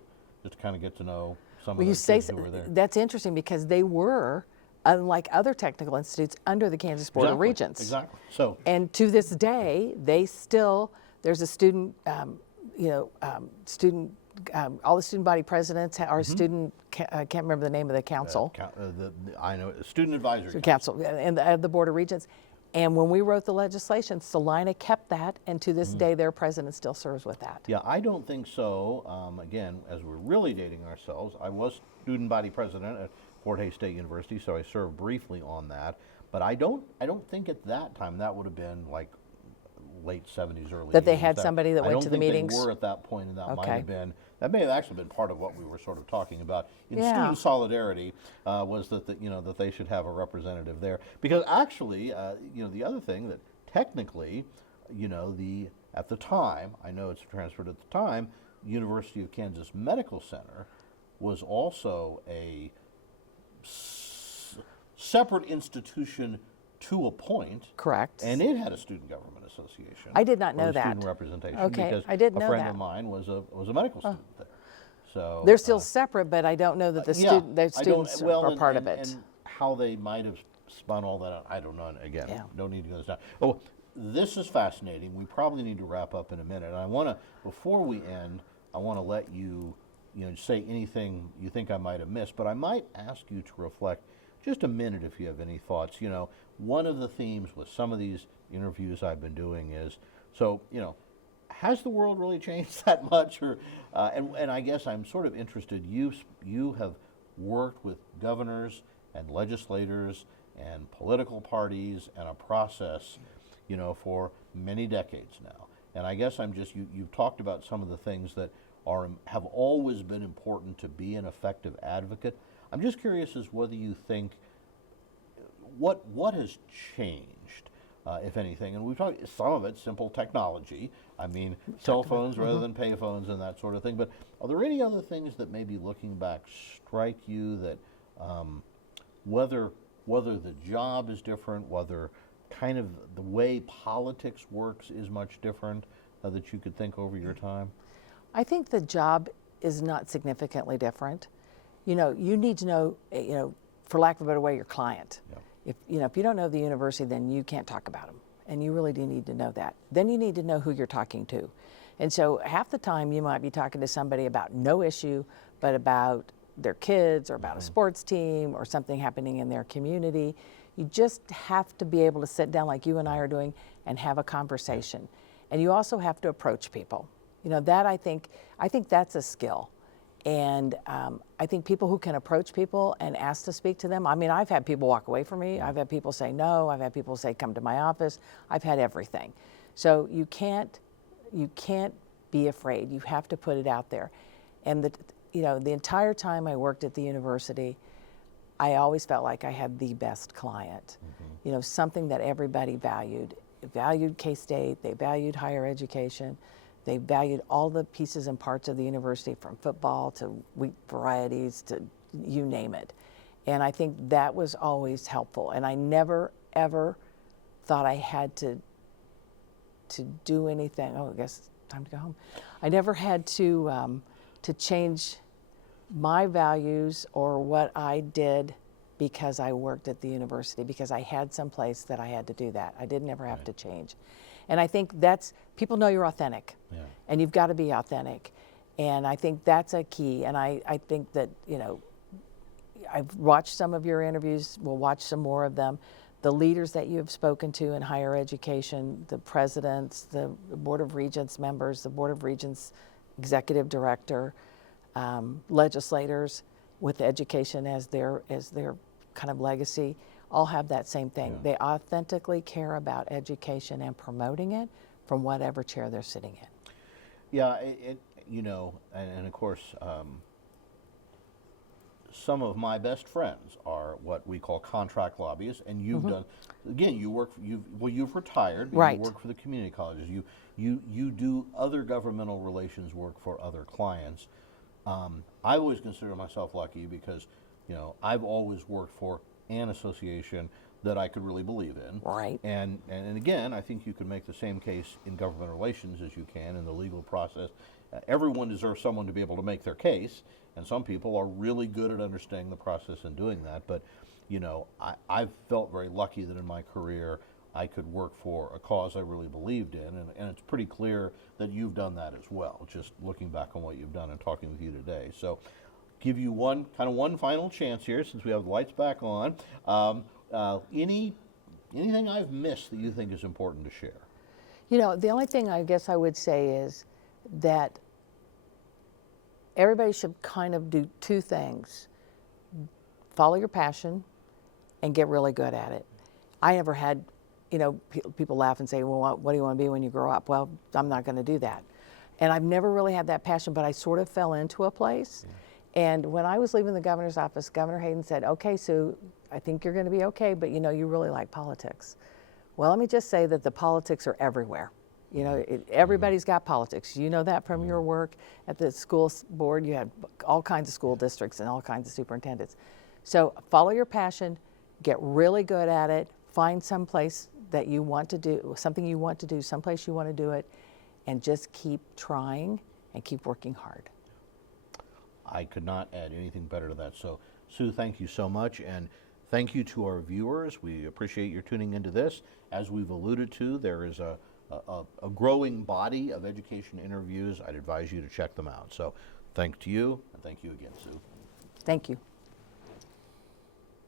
kind of get to know some Well, of you the say kids who were there. that's interesting because they were, unlike other technical institutes, under the Kansas Board of Regents. Exactly. So, And to this day, they still, there's a student, all the student body presidents are student, I can't remember the name of the council. I know, Student Advisory Council and the Board of Regents. And when we wrote the legislation, Salina kept that, and to this day, their president still serves with that. Yeah, I don't think so. Again, as we're really dating ourselves, I was student body president at Fort Hays State University, so I served briefly on that. But I don't think at that time, that would have been like late 70s, early 80s. That they had somebody that went to the meetings? I don't think they were at that point, and that might Okay. have been, that may have actually been part of what we were sort of talking about. In Yeah. student solidarity was that, that they should have a representative there. Because actually, the other thing that technically, at the time, I know it's transferred at the time, University of Kansas Medical Center was also a separate institution to a point. Correct. And it had a student government association. I did not know or a that. Student representation. Okay, Because I didn't know a friend that. of mine was a medical student there. So They're still separate, but I don't know that the students are part of it. And how they might have spun all that out, I don't know. Again, Yeah. don't need to go this down. Oh, this is fascinating. We probably need to wrap up in a minute. And I want to, before we end, I want to let you, say anything you think I might have missed. But I might ask you to reflect just a minute if you have any thoughts. One of the themes with some of these interviews I've been doing is, has the world really changed that much? Or, and I guess I'm sort of interested. You have worked with governors and legislators and political parties and a process, for many decades now. And I guess I'm just you've talked about some of the things that have always been important to be an effective advocate. I'm just curious as whether you think what has changed, if anything. And we've talked some of it simple technology. I mean, cell phones rather than pay phones and that sort of thing. But are there any other things that maybe looking back strike you that whether the job is different, whether kind of the way politics works is much different, that you could think over your time? I think the job is not significantly different. You need to know, for lack of a better way, your client. Yeah. If you don't know the university, then you can't talk about them, and you really do need to know that. Then you need to know who you're talking to. And so half the time you might be talking to somebody about no issue, but about their kids or about a sports team or something happening in their community. You just have to be able to sit down like you and I are doing and have a conversation. And you also have to approach people. That I think that's a skill. And I think people who can approach people and ask to speak to them, I mean, I've had people walk away from me. I've had people say no. I've had people say, come to my office. I've had everything. So you can't be afraid. You have to put it out there. And the entire time I worked at the university, I always felt like I had the best client. Something that everybody valued. They valued K-State. They valued higher education. They valued all the pieces and parts of the university, from football to wheat varieties to you name it. And I think that was always helpful. And I never, ever thought I had to do anything. Oh, I guess it's time to go home. I never had to change my values or what I did because I worked at the university, because I had some place that I had to do that. I didn't ever have to change. And I think people know you're authentic, and you've got to be authentic. And I think that's a key. And I think that, I've watched some of your interviews, we'll watch some more of them. The leaders that you have spoken to in higher education, the presidents, the Board of Regents members, the Board of Regents executive director, legislators with education as their kind of legacy, all have that same thing. They authentically care about education and promoting it from whatever chair they're sitting in. Yeah, and of course, some of my best friends are what we call contract lobbyists, and you've done. Again, you've retired, but Right. you work for the community colleges. You do other governmental relations work for other clients. I always consider myself lucky because, I've always worked for an association that I could really believe in. Right. And again, I think you can make the same case in government relations as you can in the legal process. Everyone deserves someone to be able to make their case, and some people are really good at understanding the process and doing that. But, you know, I've felt very lucky that in my career I could work for a cause I really believed in, and it's pretty clear that you've done that as well, just looking back on what you've done and talking with you today. So give you one final chance here since we have the lights back on. Anything I've missed that you think is important to share? You know, the only thing I guess I would say is that everybody should kind of do two things. Follow your passion and get really good at it. I never had, you know, people laugh and say, well, what do you want to be when you grow up? Well, I'm not going to do that. And I've never really had that passion, but I sort of fell into a place. And when I was leaving the governor's office, Governor Hayden said, okay, Sue, I think you're going to be okay, but you know, you really like politics. Well, let me just say that the politics are everywhere. You know, everybody's got politics. You know that from your work at the school board. You had all kinds of school districts and all kinds of superintendents. So follow your passion, get really good at it, find some place that you want to do, something you want to do, someplace you want to do it, and just keep trying and keep working hard. I could not add anything better to that. So, Sue, thank you so much, and thank you to our viewers. We appreciate your tuning into this. As we've alluded to, there is a growing body of education interviews. I'd advise you to check them out. So, thanks to you, and thank you again, Sue. Thank you.